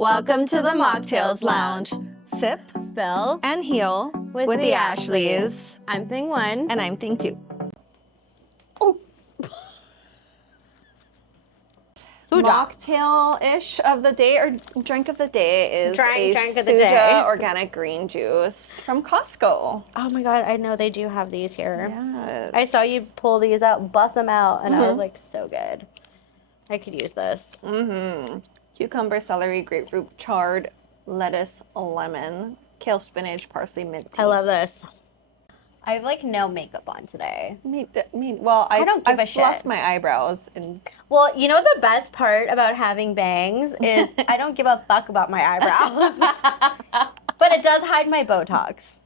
Welcome to the Mocktales Lounge. Sip, Spill, and heal with the Ashleys. I'm Thing 1. And I'm Thing 2. Mocktail-ish of the day, or drink of the day, is Drink of the Suja day. organic green juice from Costco. Oh my god, I know they do have these here. Yes. I saw you pull these out, bust them out, and I was like, so good. I could use this. Cucumber, celery, grapefruit, chard, lettuce, lemon, kale, spinach, parsley, mint tea. I love this. I have like no makeup on today. Well, I don't give a shit. fluffed my eyebrows and Well, you know the best part about having bangs is I don't give a fuck about my eyebrows. But it does hide my Botox.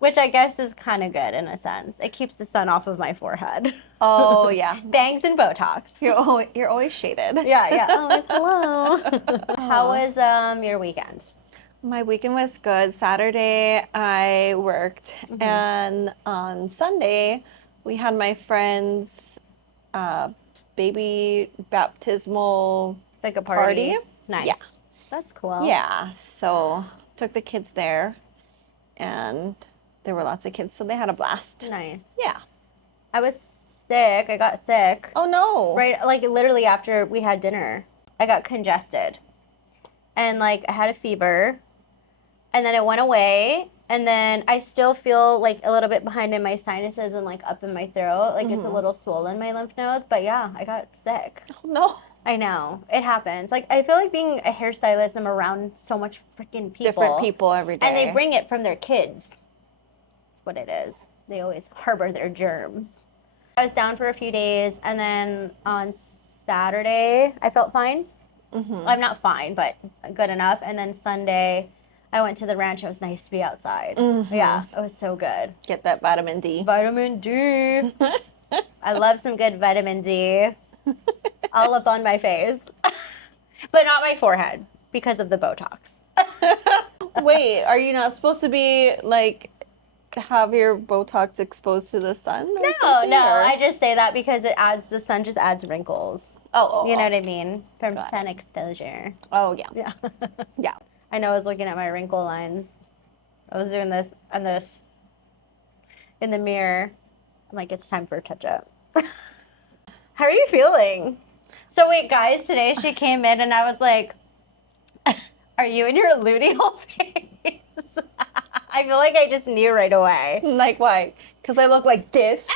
Which I guess is kind of good in a sense. It keeps the sun off of my forehead. oh yeah, Bangs and Botox. you're always shaded. Yeah. Oh, hello. How was your weekend? My weekend was good. Saturday I worked, and on Sunday we had my friend's baby baptismal Like a party? Nice. Yeah. That's cool. Yeah, so took the kids there, and there were lots of kids, so they had a blast. Nice. Yeah. I was sick. I got sick. Oh no. Right, like literally after we had dinner, I got congested. And like I had a fever. And then it went away. And then I still feel like a little bit behind in my sinuses and like up in my throat. Like it's a little swollen, my lymph nodes. But yeah, I got sick. Oh no. I know. It happens. Like I feel like being a hairstylist, I'm around so much freaking people. Different people every day. And they bring it from their kids. That's what it is. They always harbor their germs. I was down for a few days, and then on Saturday, I felt fine. I'm not fine, but good enough. And then Sunday, I went to the ranch. It was nice to be outside. Yeah, it was so good. Get that vitamin D. Vitamin D. I love some good vitamin D. All up on my face. But not my forehead because of the Botox. Wait, are you not supposed to be like have your Botox exposed to the sun or something? No, or? I just say that because the sun just adds wrinkles. You know what I mean? From sun exposure. Oh yeah. Yeah. Yeah. I know I was looking at my wrinkle lines. I was doing this and this in the mirror. I'm like, it's time for a touch-up. How are you feeling? So wait, guys, today she came in and I was like, are you in your loony hole phase? I feel like I just knew right away. Like why? Because I look like this.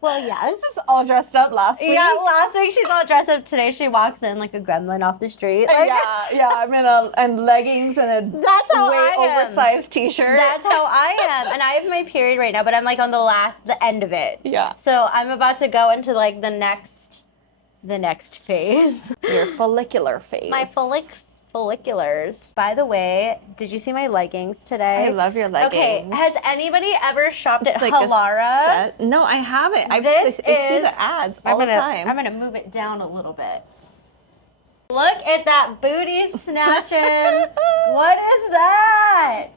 Well, yes. All dressed up last week. Yeah, last week she's all dressed up. Today she walks in like a gremlin off the street. Like, yeah. I'm in leggings and a That's how way I am. oversized t-shirt. That's how I am. And I have my period right now, but I'm like on the end of it. Yeah. So I'm about to go into like the next phase. Your follicular phase. My folliculars. By the way, did you see my leggings today? I love your leggings. Okay, has anybody ever shopped at like Halara? No, I haven't. I see the ads all the time. I'm gonna move it down a little bit. Look at that booty snatching. What is that?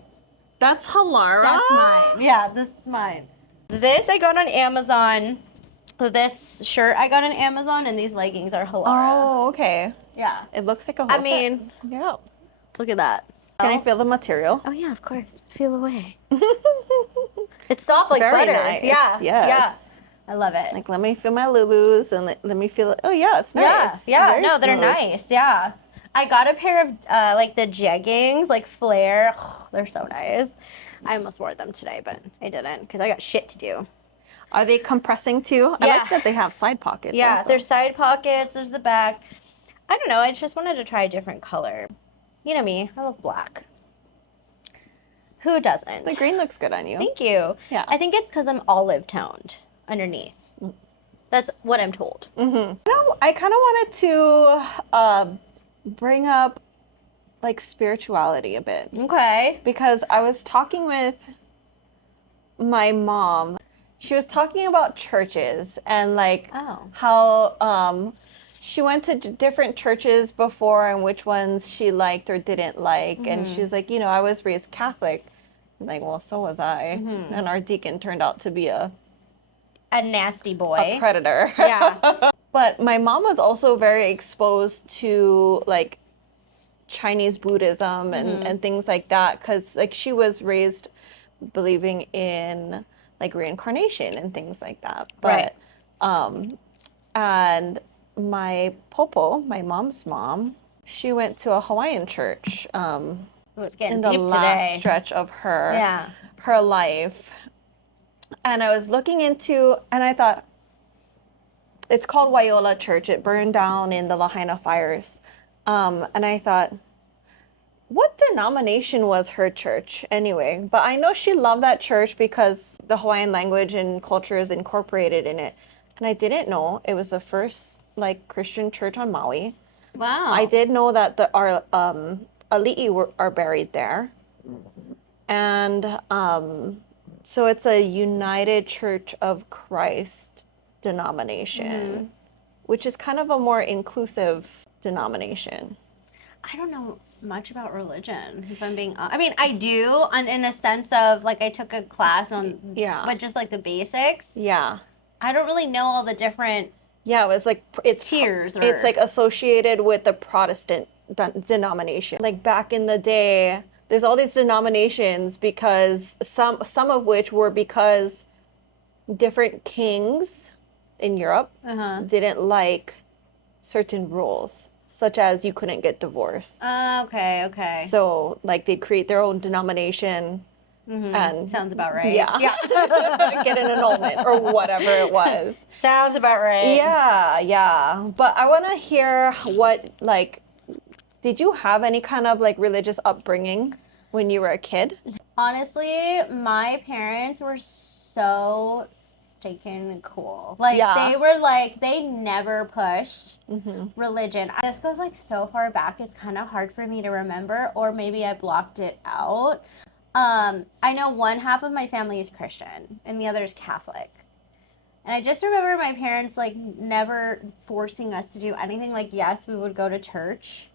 That's Halara? That's mine. Yeah, this is mine. This I got on Amazon. This shirt I got on Amazon, and these leggings are Halara. Oh, okay. Yeah. It looks like a whole set. Yeah. Look at that. Can I feel the material? Oh yeah, of course. Feel away. It's soft like Very butter. nice. Yeah. Yes. Yeah. I love it. Like, let me feel my Lulus and let me feel it. Oh, yeah, it's nice. Yeah. Very No, they're smooth. nice. Yeah. I got a pair of like the jeggings, like flare. Oh, they're so nice. I almost wore them today, but I didn't because I got shit to do. Are they compressing too? I like that they have side pockets. Yeah, also. there's side pockets. There's the back. I don't know. I just wanted to try a different color. You know me. I love black. Who doesn't? The green looks good on you. Thank you. Yeah. I think it's because I'm olive toned underneath. That's what I'm told. I kind of wanted to bring up like spirituality a bit. Okay. Because I was talking with my mom. She was talking about churches and like how she went to different churches before and which ones she liked or didn't like. And she was like, I was raised Catholic. I'm like, well, so was I. And our deacon turned out to be a A nasty boy. predator. Yeah. But my mom was also very exposed to like Chinese Buddhism and things like that, because like she was raised believing in like reincarnation and things like that. But and my popo, my mom's mom, she went to a Hawaiian church It's getting in the deep last today. stretch of her life. And I was looking into, and I thought, it's called Waiоla Church. It burned down in the Lahaina fires. And I thought, what denomination was her church anyway? But I know she loved that church because the Hawaiian language and culture is incorporated in it. And I didn't know it was the first like Christian church on Maui. Wow. I did know that our ali'i are buried there. And so it's a United Church of Christ denomination, which is kind of a more inclusive denomination. I don't know much about religion, if I'm being honest. I mean, I do, in a sense of, like, I took a class on, but just, like, the basics. Yeah. I don't really know all the different it was like, it's tiers. It's, like, associated with the Protestant denomination. Like, back in the day, there's all these denominations because some of which were because different kings in Europe didn't like certain rules, such as you couldn't get divorced. Okay. So, like, they'd create their own denomination and... Sounds about right. Yeah. Get an annulment or whatever it was. Sounds about right. Yeah. But I want to hear what, like, did you have any kind of, like, religious upbringing when you were a kid? Honestly, my parents were so stinking cool. Like, they never pushed religion. This goes, like, so far back, it's kind of hard for me to remember, or maybe I blocked it out. I know one half of my family is Christian, and the other is Catholic. And I just remember my parents, like, never forcing us to do anything. Like, yes, we would go to church.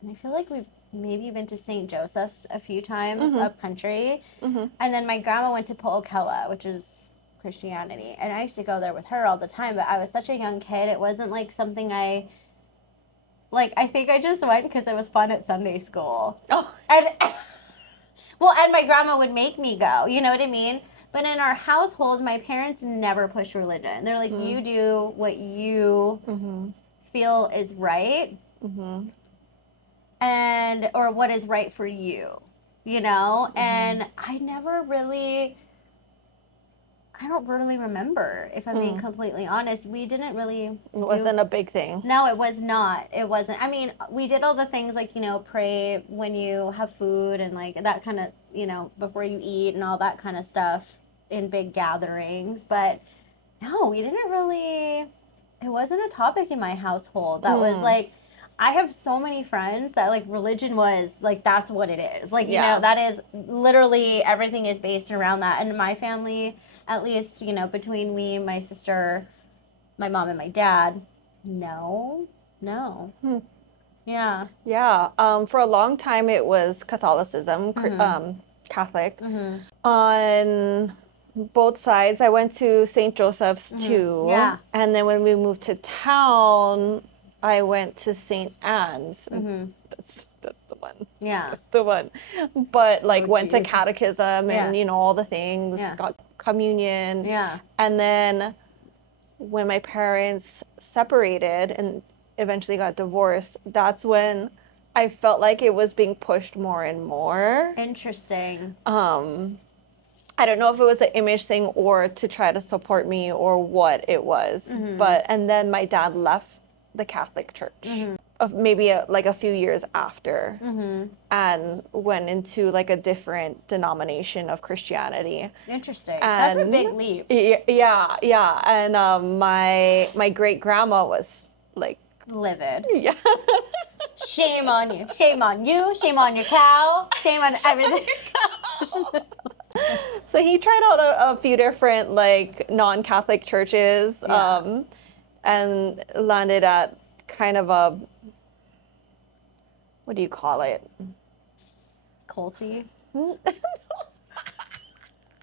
And I feel like we've maybe been to St. Joseph's a few times up country. And then my grandma went to Po'okela, which is Christianity. And I used to go there with her all the time, but I was such a young kid. It wasn't, like, something I think I just went because it was fun at Sunday school. Oh. And my grandma would make me go, you know what I mean? But in our household, my parents never pushed religion. They're like, you do what you feel is right. And, or what is right for you, you know? And I don't really remember, if I'm being completely honest. We didn't really It wasn't a big thing. No, it was not. It wasn't. I mean, we did all the things like, you know, pray when you have food and like that kind of, you know, before you eat and all that kind of stuff in big gatherings. But no, we didn't really, it wasn't a topic in my household. That was like, I have so many friends that like religion was like, that's what it is. Like, you know, that is literally everything is based around that. And my family, at least, you know, between me, my sister, my mom and my dad, no. Yeah. For a long time it was Catholicism, Catholic. On both sides. I went to St. Joseph's too. Yeah. And then when we moved to town, I went to St. Anne's. That's the one. Yeah. That's the one. But like went to catechism and, you know, all the things, got communion. Yeah. And then when my parents separated and eventually got divorced, that's when I felt like it was being pushed more and more. Interesting. I don't know if it was an image thing or to try to support me or what it was. And then my dad left the Catholic Church of maybe a few years after and went into like a different denomination of Christianity. Interesting. That's a big leap. Yeah. And my great grandma was like livid. Yeah. Shame on you. Shame on you. Shame on your cow. Shame on everything. So he tried out a few different like non-Catholic churches and landed at kind of a, what do you call it? Culty.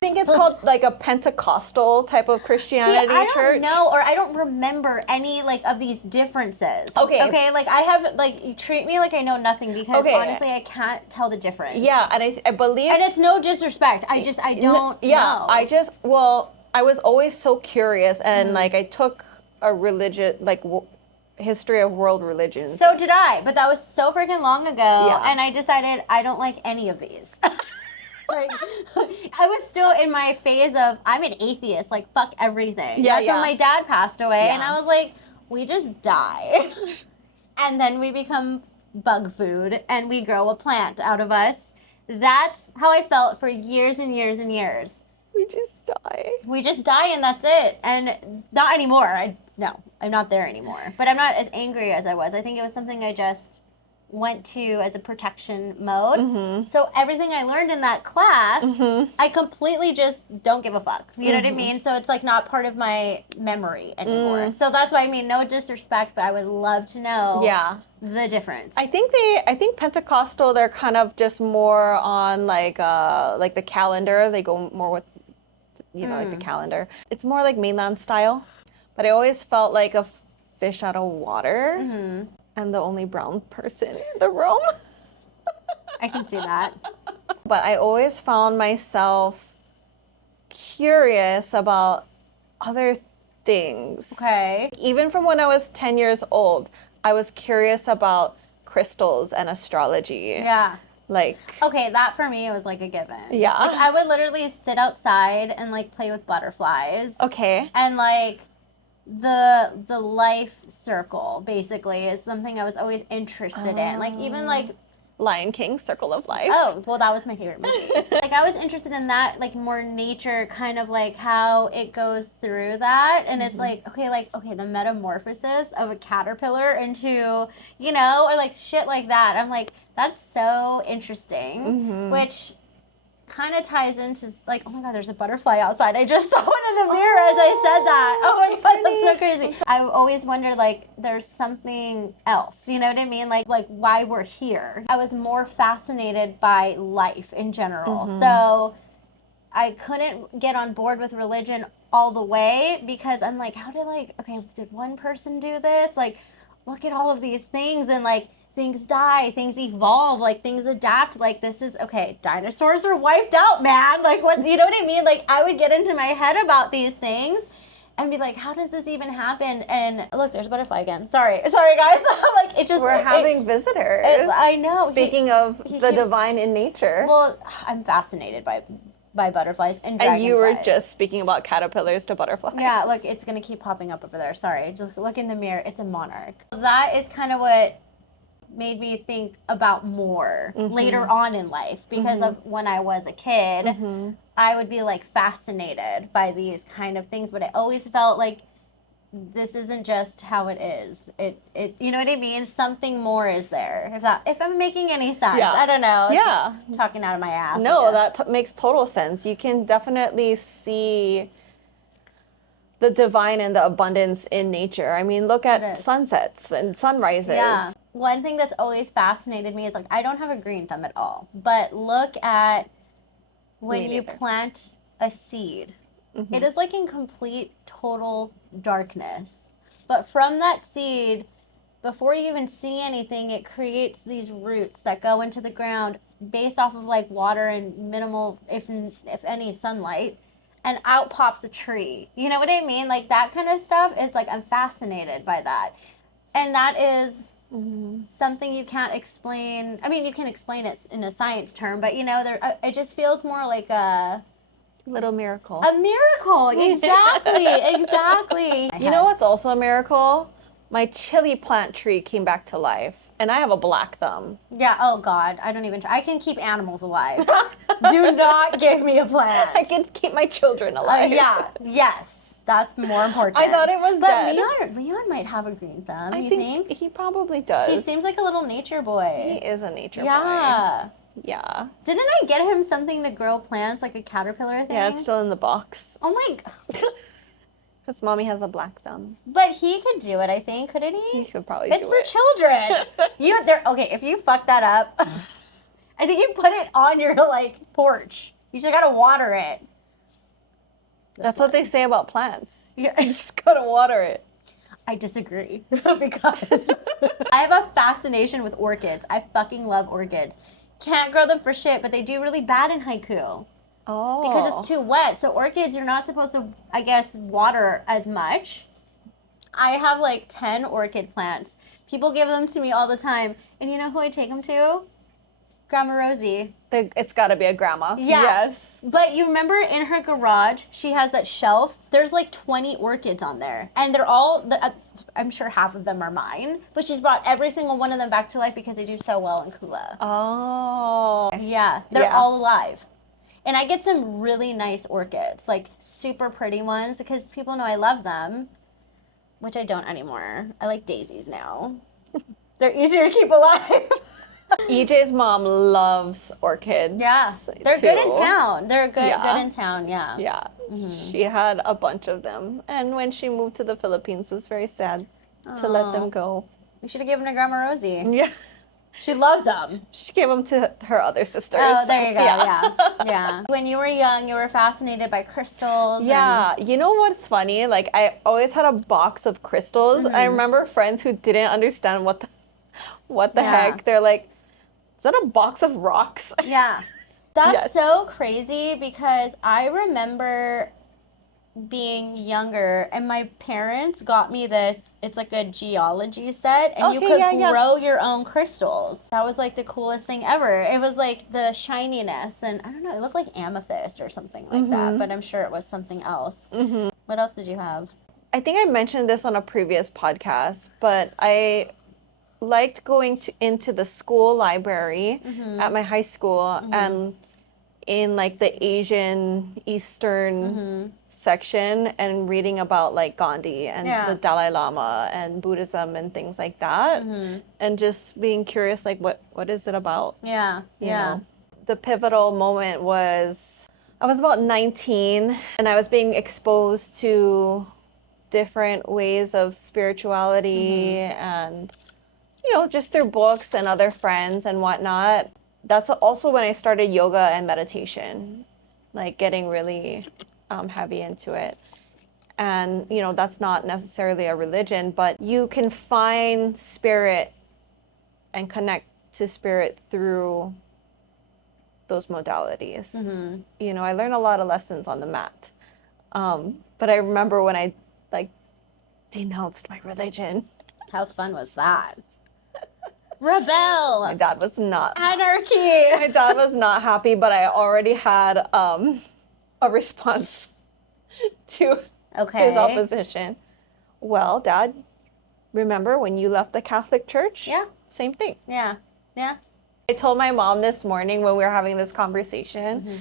I think it's called like a Pentecostal type of Christianity I church. don't know, or I don't remember any like of these differences. Okay. Okay, like I have like you treat me like I know nothing because honestly I can't tell the difference. Yeah, and I believe, and it's no disrespect. I don't know. I was always so curious, and like I took a religion history of world religions. So did I, but that was so freaking long ago, Yeah. and I decided I don't like any of these. Like, I was still in my phase of I'm an atheist, like fuck everything. That's when my dad passed away, and I was like, we just die, and then we become bug food, and we grow a plant out of us. That's how I felt for years and years and years. We just die. We just die, and that's it. And not anymore. I'm not there anymore. But I'm not as angry as I was. I think it was something I just went to as a protection mode. So everything I learned in that class, I completely just don't give a fuck. You know what I mean? So it's like not part of my memory anymore. So that's why I mean, no disrespect, but I would love to know the difference. I think Pentecostal, they're kind of just more on like the calendar. They go more with, like the calendar. It's more like mainland style. But I always felt like a fish out of water. And the only brown person in the room. I can see that. But I always found myself curious about other things. Okay. Even from when I was 10 years old, I was curious about crystals and astrology. Yeah. Like. Okay, that for me, it was like a given. Yeah. Like I would literally sit outside and like play with butterflies. Okay. And like the life circle basically is something I was always interested in. Like even like Lion King, Circle of Life. Oh, well that was my favorite movie. Like I was interested in that, like more nature kind of like how it goes through that. And it's like, okay, the metamorphosis of a caterpillar into, or like shit like that. I'm like, that's so interesting. Which kind of ties into like, oh my god, there's a butterfly outside. I just saw one in the mirror as I said that. Oh my god, that's so crazy. I always wondered like there's something else, you know what I mean? Like why we're here. I was more fascinated by life in general. So I couldn't get on board with religion all the way because I'm like, did one person do this? Like, look at all of these things and like things die, things evolve, like things adapt. Like this is okay. Dinosaurs are wiped out, man. Like what? You know what I mean? Like I would get into my head about these things, and be like, how does this even happen? And look, there's a butterfly again. Sorry, guys. Like it just we're having visitors. I know. Speaking of the divine in nature. Well, I'm fascinated by butterflies and dragonflies. And you were just speaking about caterpillars to butterflies. Yeah, look, it's gonna keep popping up over there. Sorry, just look in the mirror. It's a monarch. That is kind of what made me think about more later on in life because of when I was a kid, I would be like fascinated by these kind of things, but I always felt like this isn't just how it is. It you know what I mean? Something more is there. If I'm making any sense. Yeah. I don't know. Yeah. Talking out of my ass. No, that makes total sense. You can definitely see the divine and the abundance in nature. I mean, look at sunsets and sunrises. Yeah. One thing that's always fascinated me is like I don't have a green thumb at all, but look at when you plant a seed. It is like in complete total darkness. But from that seed, before you even see anything, it creates these roots that go into the ground based off of like water and minimal, if any, sunlight. And out pops a tree. You know what I mean? Like that kind of stuff is like, I'm fascinated by that. And that is something you can't explain. I mean, you can explain it in a science term, but it just feels more like a little miracle. A miracle, exactly. You know what's also a miracle? My chili plant tree came back to life, and I have a black thumb. Yeah, oh God, I don't even I can keep animals alive. Do not give me a plant. I can keep my children alive. Yes. That's more important. I thought it was dead. But Leon might have a green thumb, you think? He probably does. He seems like a little nature boy. He is a nature boy. Yeah. Didn't I get him something to grow plants, like a caterpillar thing? Yeah, it's still in the box. Oh my God. Because mommy has a black thumb. But he could do it, I think, couldn't he? He could probably do it. It's for children. Okay, if you fuck that up, I think you put it on your, porch. You just gotta water it. That's what they say about plants. Yeah, you just gotta water it. I disagree because I have a fascination with orchids. I fucking love orchids. Can't grow them for shit, but they do really bad in haiku. Oh. Because it's too wet. So orchids, you're not supposed to, I guess, water as much. I have like 10 orchid plants. People give them to me all the time. And you know who I take them to? Grandma Rosie. It's got to be a grandma. Yeah. Yes. But you remember in her garage, she has that shelf. There's like 20 orchids on there. And they're all, I'm sure half of them are mine. But she's brought every single one of them back to life because they do so well in Kula. Oh. Yeah. They're all alive. And I get some really nice orchids, like super pretty ones, because people know I love them, which I don't anymore. I like daisies now. They're easier to keep alive. EJ's mom loves orchids. Yeah, they're good in town. They're good in town, yeah. Yeah, she had a bunch of them. And when she moved to the Philippines, was very sad to let them go. You should have given her Grandma Rosie. Yeah. She loves them. She gave them to her other sisters. Oh, there you go. Yeah. When you were young, you were fascinated by crystals. Yeah. You know what's funny? Like, I always had a box of crystals. I remember friends who didn't understand what the heck. They're like, is that a box of rocks? Yeah. That's so crazy because I remember being younger and my parents got me this, it's like a geology set and you could grow your own crystals. That was like the coolest thing ever. It was like the shininess and I don't know, it looked like amethyst or something like that, but I'm sure it was something else. What else did you have? I think I mentioned this on a previous podcast, but I liked going into the school library at my high school and in like the Asian Eastern section and reading about like Gandhi and the Dalai Lama and Buddhism and things like that and just being curious like what is it about? You know? The pivotal moment was I was about 19 and I was being exposed to different ways of spirituality and you know, just through books and other friends and whatnot. That's also when I started yoga and meditation, like getting really heavy into it. And, you know, that's not necessarily a religion, but you can find spirit and connect to spirit through those modalities. You know, I learned a lot of lessons on the mat. But I remember when I, like, denounced my religion. How fun was that? Rebel. My dad was not. Anarchy. My dad was not happy, but I already had a response to his opposition. Well, Dad, remember when you left the Catholic Church? Yeah. Same thing. Yeah. I told my mom this morning when we were having this conversation,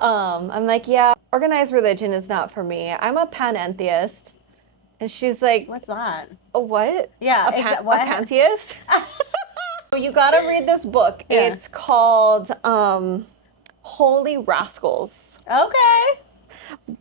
I'm like, yeah, organized religion is not for me. I'm a panentheist. And she's like, what's that? A what? Yeah. A pantheist? You gotta read this book. Yeah. It's called Holy Rascals. Okay.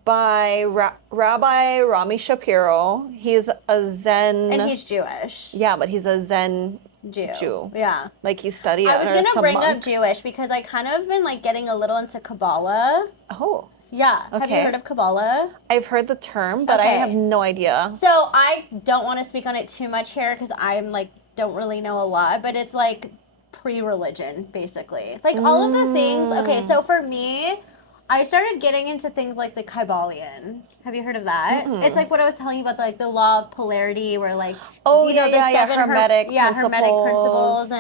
By Rabbi Rami Shapiro. He's a Zen. And he's Jewish. Yeah, but he's a Zen Jew. Yeah. Like he studied. I was gonna bring up Jewish because I kind of been like getting a little into Kabbalah. Oh. Yeah. Okay. Have you heard of Kabbalah? I've heard the term, but I have no idea. So I don't want to speak on it too much here because I'm like don't really know a lot, but it's like pre-religion basically. Like all of the things. Okay, so for me, I started getting into things like the Kybalion. Have you heard of that? It's like what I was telling you about, like the law of polarity, where like the seven hermetic principles,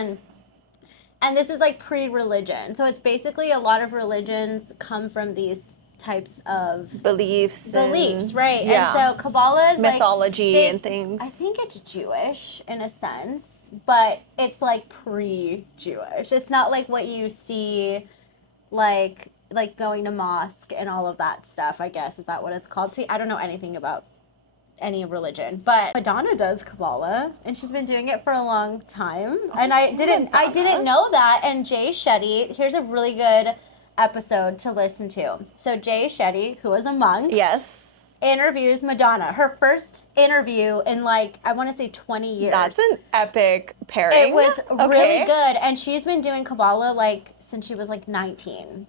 and this is like pre-religion. So it's basically a lot of religions come from these types of beliefs, right? Yeah. And so Kabbalah is mythology and things. I think it's Jewish in a sense, but it's like pre-Jewish. It's not like what you see, like going to mosque and all of that stuff, I guess. Is that what it's called? See, I don't know anything about any religion, but Madonna does Kabbalah and she's been doing it for a long time. And I didn't know that. And Jay Shetty, here's a really good episode to listen to. So Jay Shetty, who is a monk, interviews Madonna. Her first interview in like, I want to say 20 years. That's an epic pairing. It was really good. And she's been doing Kabbalah like since she was like 19.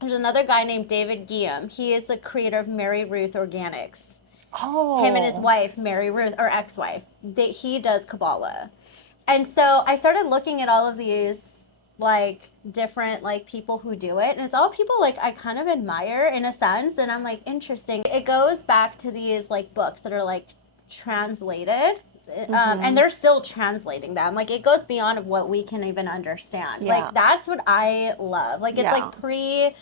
There's another guy named David Guillaume. He is the creator of Mary Ruth Organics. Oh. Him and his wife, Mary Ruth, or ex-wife, he does Kabbalah. And so I started looking at all of these, like, different, like, people who do it. And it's all people, like, I kind of admire in a sense. And I'm like, interesting. It goes back to these, like, books that are, like, translated. And they're still translating them. Like, it goes beyond of what we can even understand. Yeah. Like, that's what I love. Like, it's like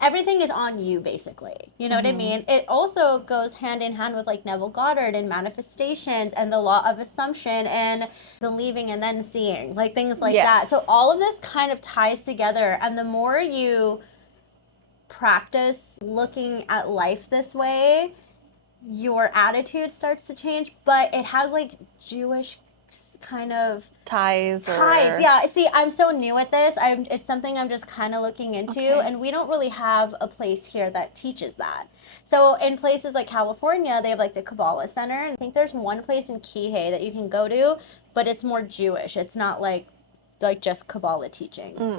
everything is on you, basically. You know what I mean? It also goes hand in hand with, like, Neville Goddard and manifestations and the law of assumption and believing and then seeing, like, things like that. So all of this kind of ties together. And the more you practice looking at life this way, your attitude starts to change, but it has, like, Jewish kind of ties. Yeah. See, I'm so new at this. It's something I'm just kind of looking into, and we don't really have a place here that teaches that. So in places like California, they have, like, the Kabbalah Center, and I think there's one place in Kihei that you can go to, but it's more Jewish. It's not like just Kabbalah teachings.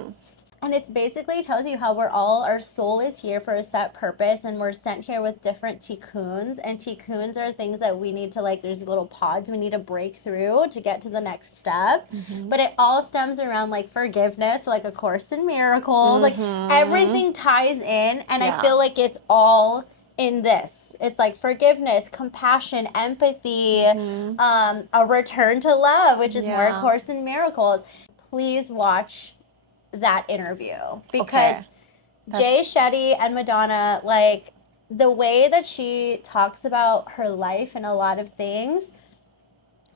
And it's basically tells you how our soul is here for a set purpose, and we're sent here with different tikkuns. And tikkuns are things that we need to, like, there's little pods we need to break through to get to the next step. But it all stems around, like, forgiveness, like A Course in Miracles. Like, everything ties in, and I feel like it's all in this. It's like forgiveness, compassion, empathy, a return to love, which is more A Course in Miracles. Please watch that interview, because Jay Shetty and Madonna, like, the way that she talks about her life and a lot of things,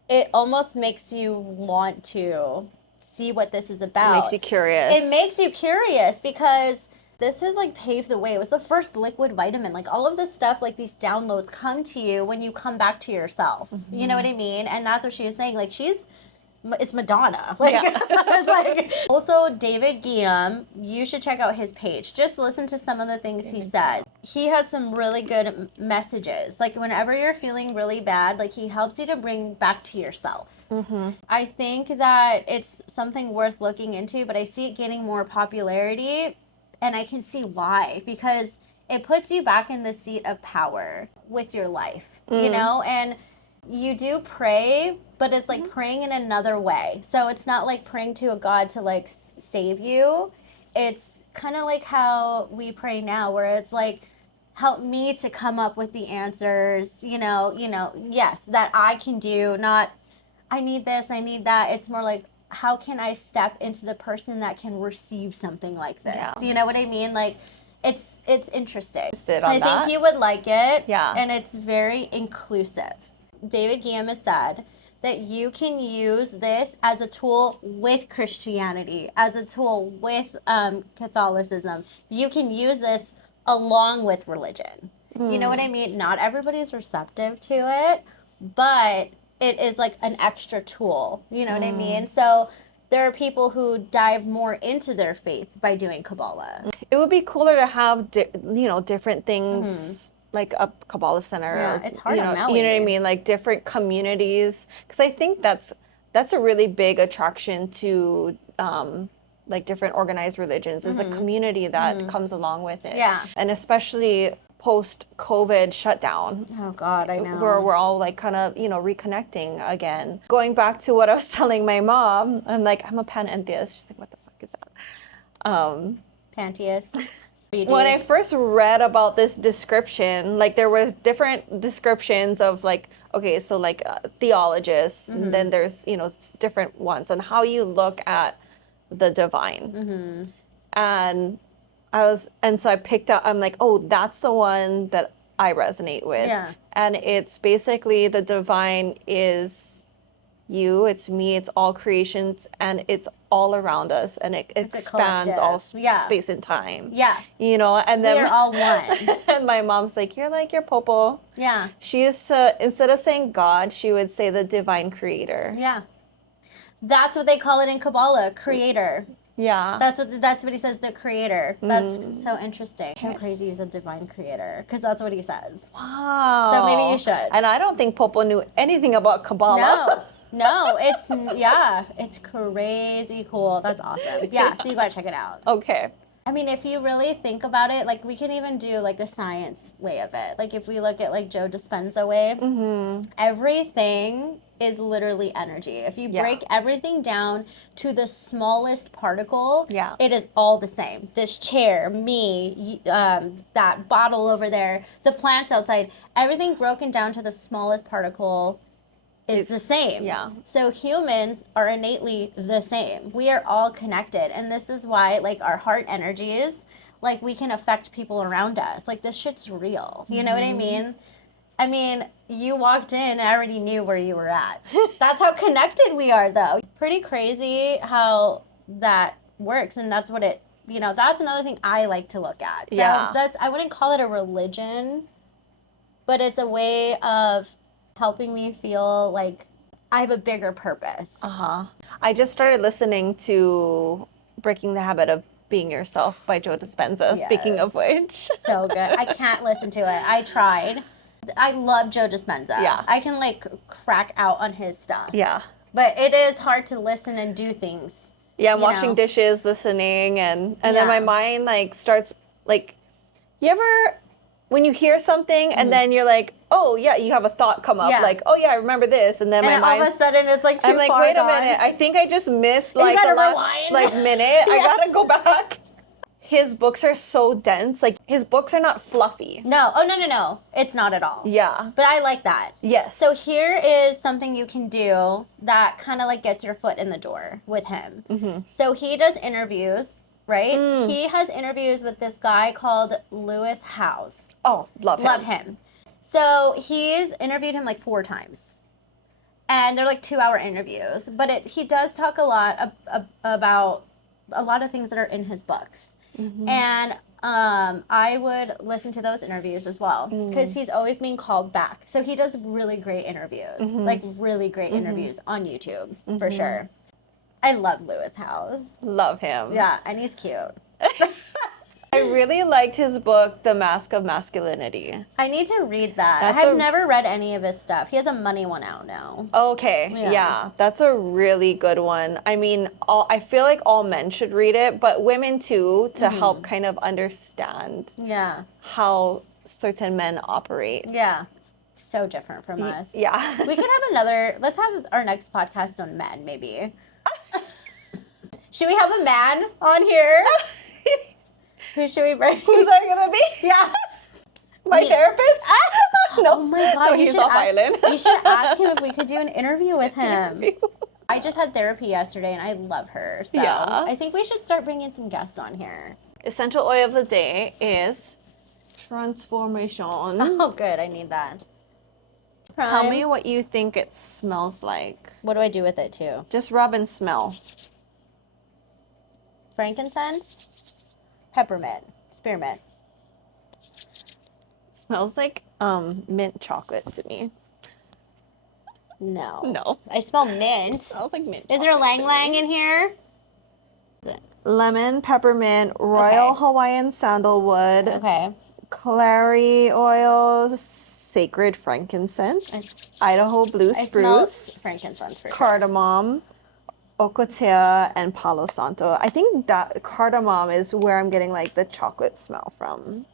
it almost makes you want to see what this is about. It makes you curious. It makes you curious because this has, like, paved the way. It was the first liquid vitamin. Like, all of this stuff, like, these downloads come to you when you come back to yourself. You know what I mean? And that's what she was saying. Like, it's Madonna. Like, it's like, also David Guillaume, you should check out his page. Just listen to some of the things he says. He has some really good messages. Like, whenever you're feeling really bad, like, he helps you to bring back to yourself. I think that it's something worth looking into, but I see it gaining more popularity, and I can see why, because it puts you back in the seat of power with your life, you know? And you do pray, but it's like praying in another way. So it's not like praying to a God to, like, save you. It's kind of like how we pray now, where it's like, help me to come up with the answers, you know, yes, that I can do, not I need this, I need that. It's more like, how can I step into the person that can receive something like this? Yeah. You know what I mean? Like, it's interesting. I think you would like it. Yeah. And it's very inclusive. David Guillaume has said that you can use this as a tool with Christianity, as a tool with Catholicism. You can use this along with religion. You know what I mean? Not everybody's receptive to it, but it is like an extra tool. You know what I mean? So there are people who dive more into their faith by doing Kabbalah. It would be cooler to have, different things. Like a Kabbalah center. Yeah, it's hard on Melly. You know what I mean? Like different communities. Because I think that's a really big attraction to like different organized religions is the community that comes along with it. Yeah. And especially post-COVID shutdown. Oh God, I know. Where we're all like kind of, reconnecting again. Going back to what I was telling my mom, I'm like, I'm a panentheist. She's like, what the fuck is that? Pantheist. When I first read about this description, like there was different descriptions of like, okay, so like theologists, and then there's, different ones on how you look at the divine. And so I picked out, I'm like, oh, that's the one that I resonate with. Yeah. And it's basically the divine is you, it's me, it's all creations, and it's all around us, and it expands all space and time. Yeah. And then we're all one. And my mom's like, you're like your popo. Yeah. She used to, instead of saying God, she would say the divine creator. Yeah. That's what they call it in Kabbalah, creator. Yeah. That's what he says, the creator. That's so interesting. So crazy he's a divine creator, because that's what he says. Wow. So maybe you should. And I don't think Popo knew anything about Kabbalah. No, it's crazy cool. That's awesome. Yeah, so you gotta check it out. Okay. I mean, if you really think about it, like, we can even do, like, a science way of it. Like, if we look at, like, Joe Dispenza way, everything is literally energy. If you break everything down to the smallest particle, it is all the same. This chair, me, that bottle over there, the plants outside, everything broken down to the smallest particle is the same. Yeah. So humans are innately the same. We are all connected. And this is why, like, our heart energies, like, we can affect people around us. Like, this shit's real. You know what I mean? I mean, you walked in and I already knew where you were at. That's how connected we are, though. Pretty crazy how that works. And that's what it, you know, that's another thing I like to look at. So I wouldn't call it a religion, but it's a way of helping me feel like I have a bigger purpose. I just started listening to Breaking the Habit of Being Yourself by Joe Dispenza, speaking of which. So good. I can't listen to it. I tried. I love Joe Dispenza. Yeah. I can, like, crack out on his stuff. Yeah. But it is hard to listen and do things. Yeah, I'm washing dishes, listening, and then my mind, like, starts, like, you ever, when you hear something and then you're like, oh, yeah, you have a thought come up, like, oh, yeah, I remember this, and then my mind, all of a sudden it's, like, too I'm like, far wait gone. a minute, I think I just missed, like, the last, like, minute. I gotta go back. His books are so dense. Like, his books are not fluffy. No. Oh, no. It's not at all. Yeah. But I like that. Yes. So here is something you can do that kind of, like, gets your foot in the door with him. So he does interviews, right? He has interviews with this guy called Lewis Howes. Oh, love him. Love him. So he's interviewed him, like, 4 times. And they're, like, 2-hour interviews. But he does talk a lot about a lot of things that are in his books. And I would listen to those interviews as well because he's always being called back. So he does really great interviews, like really great interviews on YouTube for sure. I love Lewis Howes. Love him. Yeah, and he's cute. I really liked his book, The Mask of Masculinity. I need to read that. I've never read any of his stuff. He has a money one out now. Okay, yeah, that's a really good one. I mean, I feel like all men should read it, but women too, to help kind of understand how certain men operate. Yeah, so different from us. Yeah. We could have let's have our next podcast on men, maybe. Should we have a man on here? Who should we bring? Who's that gonna be? Yeah. My therapist? No. Oh my God. No, he's off island. You should ask him if we could do an interview with him. I just had therapy yesterday and I love her. So I think we should start bringing some guests on here. Essential oil of the day is transformation. Oh, good. I need that. Tell me what you think it smells like. What do I do with it too? Just rub and smell. Frankincense? Peppermint, spearmint. Smells like mint chocolate to me. No. I smell mint. Smells like mint. Is there a lang lang in here? Lemon, peppermint, royal Hawaiian sandalwood. Okay. Clary oil, sacred frankincense, Idaho blue spruce, frankincense for cardamom, ocotea, and palo santo. I think that cardamom is where I'm getting like the chocolate smell from.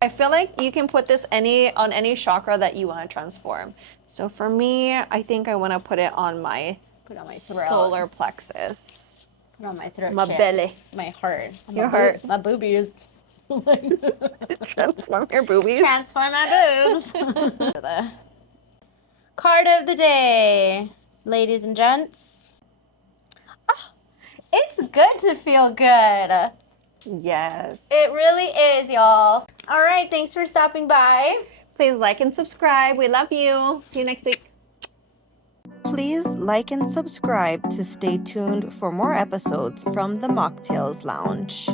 I feel like you can put this on any chakra that you want to transform. So for me, I think I want to put it on my throat. solar plexus. Put it on my throat. My belly. My heart. Your heart. My boobies. Transform your boobies. Transform my boobs. The card of the day, ladies and gents. Oh, it's good to feel good. Yes. It really is, y'all. All right, thanks for stopping by. Please like and subscribe. We love you. See you next week. Please like and subscribe to stay tuned for more episodes from the Mocktales Lounge.